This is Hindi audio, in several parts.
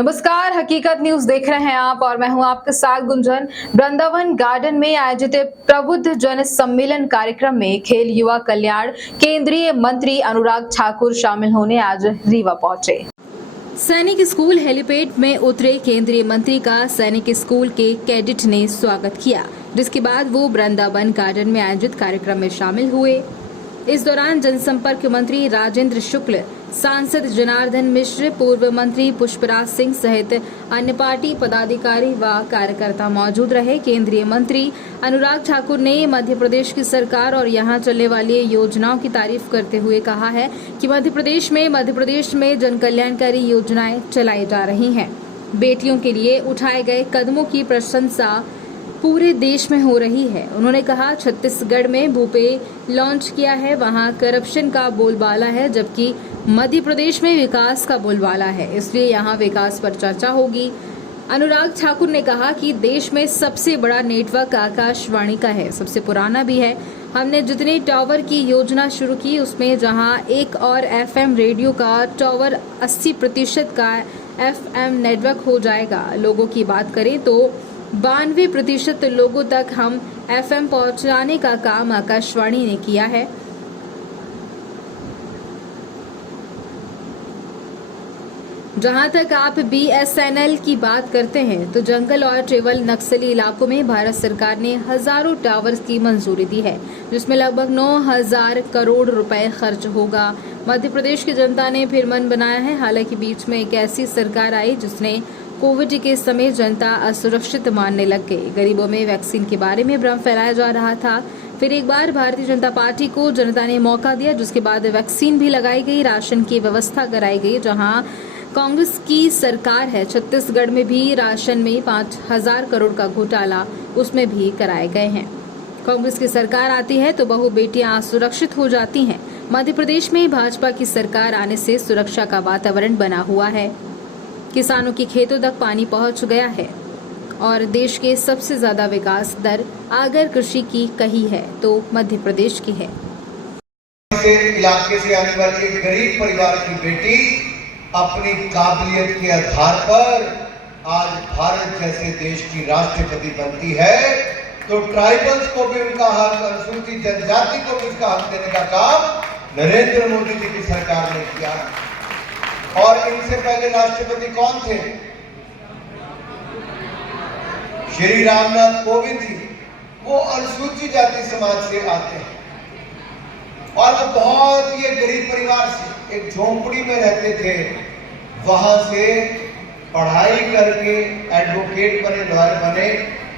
नमस्कार, हकीकत न्यूज देख रहे हैं आप और मैं हूं आपके साथ गुंजन। वृंदावन गार्डन में आयोजित प्रबुद्ध जन सम्मेलन कार्यक्रम में खेल युवा कल्याण केंद्रीय मंत्री अनुराग ठाकुर शामिल होने आज रीवा पहुंचे। सैनिक स्कूल हेलीपैड में उतरे केंद्रीय मंत्री का सैनिक स्कूल के कैडेट ने स्वागत किया, जिसके बाद वो वृंदावन गार्डन में आयोजित कार्यक्रम में शामिल हुए। इस दौरान जनसंपर्क मंत्री राजेंद्र शुक्ल, सांसद जनार्दन मिश्र, पूर्व मंत्री पुष्पराज सिंह सहित अन्य पार्टी पदाधिकारी व कार्यकर्ता मौजूद रहे। केंद्रीय मंत्री अनुराग ठाकुर ने मध्य प्रदेश की सरकार और यहां चलने वाली योजनाओं की तारीफ करते हुए कहा है कि मध्य प्रदेश में जन कल्याणकारी योजनाएं चलाई जा रही हैं। बेटियों के लिए उठाए गए कदमों की प्रशंसा पूरे देश में हो रही है। उन्होंने कहा, छत्तीसगढ़ में भूपे लॉन्च किया है, वहां करप्शन का बोलबाला है, जबकि मध्य प्रदेश में विकास का बोलबाला है, इसलिए यहां विकास पर चर्चा होगी। अनुराग ठाकुर ने कहा कि देश में सबसे बड़ा नेटवर्क आकाशवाणी का है, सबसे पुराना भी है। हमने जितने टावर की योजना शुरू की उसमें जहां एक और FM रेडियो का टावर 80% का FM नेटवर्क हो जाएगा। लोगों की बात करें तो 92% लोगों तक हम FM पहुंचाने का काम आकाशवाणी ने किया है। जहां तक आप BSNL की बात करते हैं तो जंगल और ट्रेवल नक्सली इलाकों में भारत सरकार ने हजारों टावर्स की मंजूरी दी है, जिसमें लगभग 9,000 करोड़ रुपए खर्च होगा। मध्य प्रदेश की जनता ने फिर मन बनाया है। हालांकि बीच में एक ऐसी सरकार आई जिसने कोविड के समय जनता असुरक्षित मानने लग गई। गरीबों में वैक्सीन के बारे में भ्रम फैलाया जा रहा था। फिर एक बार भारतीय जनता पार्टी को जनता ने मौका दिया, जिसके बाद वैक्सीन भी लगाई गई, राशन की व्यवस्था कराई गई। जहां कांग्रेस की सरकार है, छत्तीसगढ़ में भी राशन में 5,000 करोड़ का घोटाला उसमें भी कराए गए हैं। कांग्रेस की सरकार आती है तो बहु बेटियां असुरक्षित हो जाती हैं। मध्य प्रदेश में भाजपा की सरकार आने से सुरक्षा का वातावरण बना हुआ है। किसानों की खेतों तक पानी पहुंच गया है और देश के सबसे ज्यादा विकास दर अगर कृषि की कही है तो मध्य प्रदेश की है। इलाके से आने वाली एक गरीब परिवार की बेटी अपनी काबिलियत के आधार पर आज भारत जैसे देश की राष्ट्रपति बनती है, तो ट्राइबल्स को भी उनका हक, अनुसूचित जनजाति को भी उसका हक देने का काम नरेंद्र मोदी जी की सरकार ने किया। और इनसे पहले राष्ट्रपति कौन थे? श्री रामनाथ कोविंद जी। वो अनुसूचित जाति समाज से आते हैं और वो बहुत ही गरीब परिवार से एक झोंपड़ी में रहते थे। वहां से पढ़ाई करके एडवोकेट बने, लॉयर बने,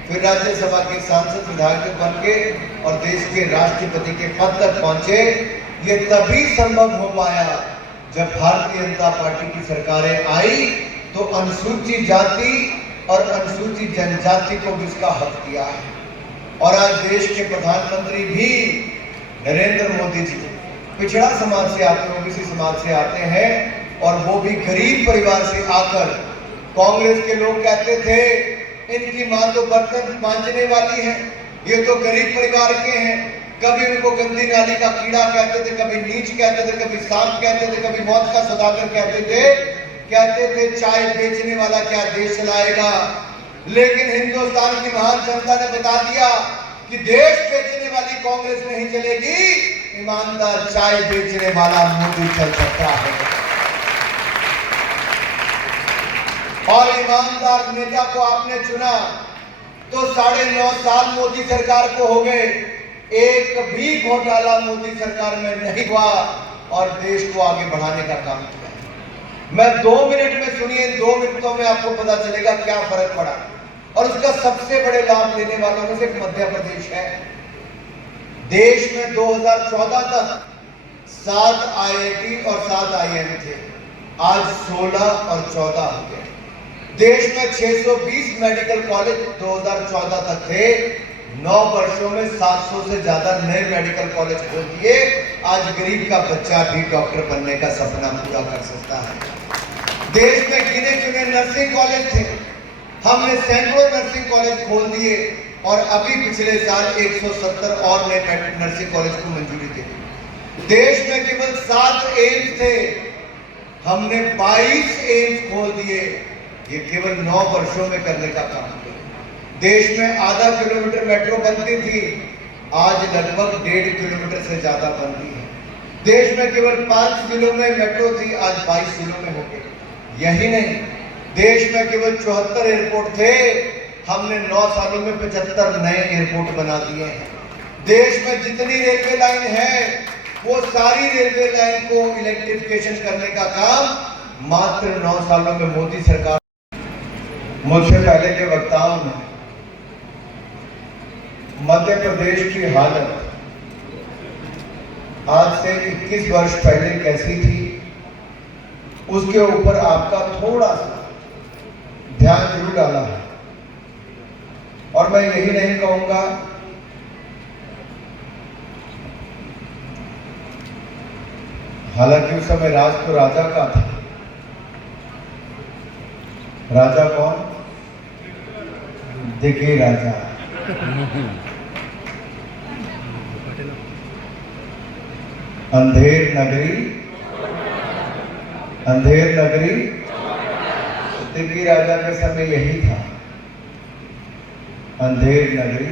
फिर राज्यसभा के सांसद विधायक बन के और देश के राष्ट्रपति के पद तक पहुंचे। ये तभी संभव हो पाया जब भारतीय जनता पार्टी की सरकारें आई तो अनुसूचित जाति और अनुसूचित जनजाति को भी इसका हक दिया है। और आज देश के प्रधानमंत्री भी नरेंद्र मोदी जी पिछड़ा समाज से आते हैं, ओबीसी समाज से आते हैं, और वो भी गरीब परिवार से आकर। कांग्रेस के लोग कहते थे इनकी मां तो बर्तन मांजने वाली है, ये तो गरीब परिवार के हैं। कभी उनको गंदी नाली का कीड़ा कहते थे, कभी नीच कहते थे, कभी सांप कहते थे, कभी मौत का सौदागर कहते थे चाय बेचने वाला क्या देश चलाएगा। लेकिन हिंदुस्तान की महान जनता ने बता दिया कि देश बेचने वाली कांग्रेस नहीं चलेगी, ईमानदार चाय बेचने वाला मोदी चल सकता है। और ईमानदार नेता को आपने चुना तो 9.5 साल मोदी सरकार को हो गए, एक भी घोटाला मोदी सरकार में नहीं हुआ और देश को आगे बढ़ाने का काम किया। मैं 2 मिनट में, सुनिए, 2 मिनटों में आपको पता चलेगा क्या फर्क पड़ा। और उसका सबसे बड़े लाभ लेने वालों में से मध्य प्रदेश है। देश में 2014 तक 7 IIT और 7 IIM थे, आज 16 और 14 हो गए। देश में 620 मेडिकल कॉलेज 2014 तक थे, 9 वर्षों में 700 से ज्यादा नए मेडिकल कॉलेज खोल दिए। आज गरीब का बच्चा भी डॉक्टर बनने का सपना पूरा कर सकता है। देश में गिने चुने नर्सिंग कॉलेज थे, हमने सैकड़ों नर्सिंग कॉलेज खोल दिए और अभी पिछले साल 170 और नए नर्सिंग कॉलेज को मंजूरी दे दी। देश में केवल 7 एम्स थे, हमने 22 एम्स खोल दिए ये केवल 9 वर्षों में करने का काम किया। देश में आधा किलोमीटर मेट्रो बनती थी, आज लगभग 1.5 किलोमीटर से ज्यादा बनती है। देश में केवल 5 जिलों में मेट्रो थी, आज 22 जिलों में हो गई। यही नहीं, देश में केवल 74 एयरपोर्ट थे, हमने 9 सालों में 75 नए एयरपोर्ट बना दिए हैं। देश में जितनी रेलवे लाइन है वो सारी रेलवे लाइन को इलेक्ट्रिफिकेशन करने का काम मात्र 9 सालों में मोदी सरकार। मुझसे पहले के वक्ताओं ने मध्य प्रदेश की हालत आज से 21 वर्ष पहले कैसी थी उसके ऊपर आपका थोड़ा सा ध्यान जरूर डाला है। और मैं यही नहीं कहूंगा हालांकि उस समय राज तो राजा का था। राजा कौन? दिघी राजा। अंधेर नगरी, अंधेर नगरी दिघी राजा के समय यही था, अंधेर नगरी।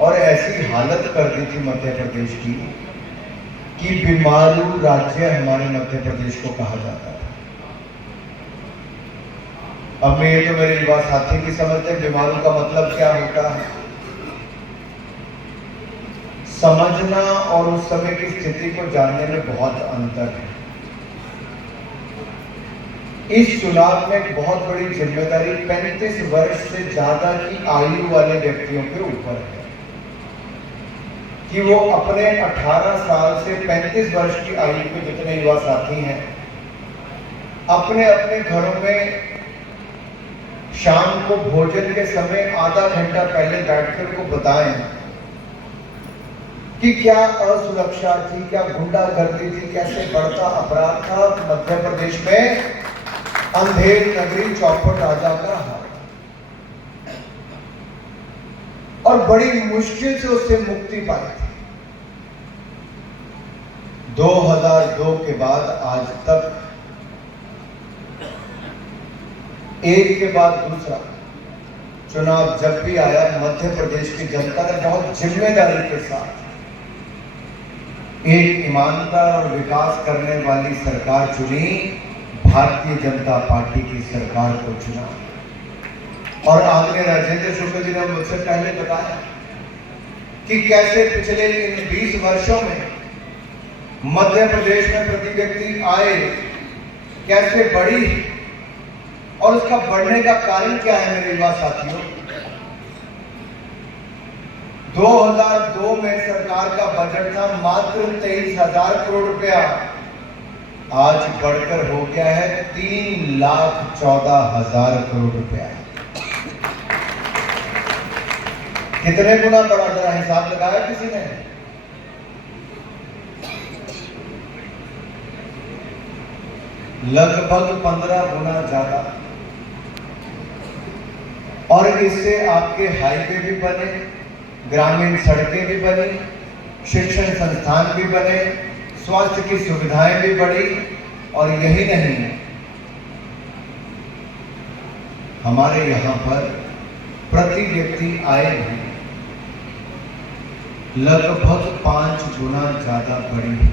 और ऐसी हालत कर दी थी मध्य प्रदेश की कि बीमारू राज्य हमारे मध्य प्रदेश को कहा जाता था। अब मैं ये तो मेरे युवा साथी भी समझते हैं बीमारू का मतलब क्या होता है। समझना और उस समय की स्थिति को जानने में बहुत अंतर है। इस चुनाव में एक बहुत बड़ी जिम्मेदारी 35 वर्ष से ज्यादा की आयु वाले व्यक्तियों के ऊपर है कि वो अपने 18 साल से 35 वर्ष की आयु के जितने युवा साथी हैं अपने अपने घरों में शाम को भोजन के समय आधा घंटा पहले बैठकर को बताएं कि क्या असुरक्षा थी, क्या गुंडागर्दी थी, कैसे बढ़ता अपराध था मध्य प्रदेश में। अंधेर नगरी चौपट राजा का हाल और बड़ी मुश्किल से उससे मुक्ति पाई थी। 2002 के बाद आज तक एक के बाद दूसरा चुनाव जब भी आया मध्य प्रदेश की जनता ने बहुत जिम्मेदारी के साथ एक ईमानदार और विकास करने वाली सरकार चुनी, भारतीय जनता पार्टी की सरकार को चुना। और आदरणीय राजेंद्र शुक्ल जी ने मुझसे पहले बताया कि कैसे पिछले इन 20 वर्षों में मध्य प्रदेश में प्रति व्यक्ति आय कैसे बढ़ी और उसका बढ़ने का कारण क्या है मेरे युवा साथियों। 2002 में सरकार का बजट था मात्र 23,000 करोड़ रुपया, आज बढ़कर हो गया है 3,14,000 करोड़ रुपया। कितने गुना बढ़ा, जरा हिसाब लगाया किसी ने? लगभग 15 गुना ज्यादा। और इससे आपके हाईवे भी बने, ग्रामीण सड़कें भी बनी, शिक्षण संस्थान भी बने, स्वास्थ्य की सुविधाएं भी बढ़ी। और यही नहीं, हमारे यहाँ पर प्रति व्यक्ति आय भी लगभग 5 गुना ज्यादा बढ़ी है।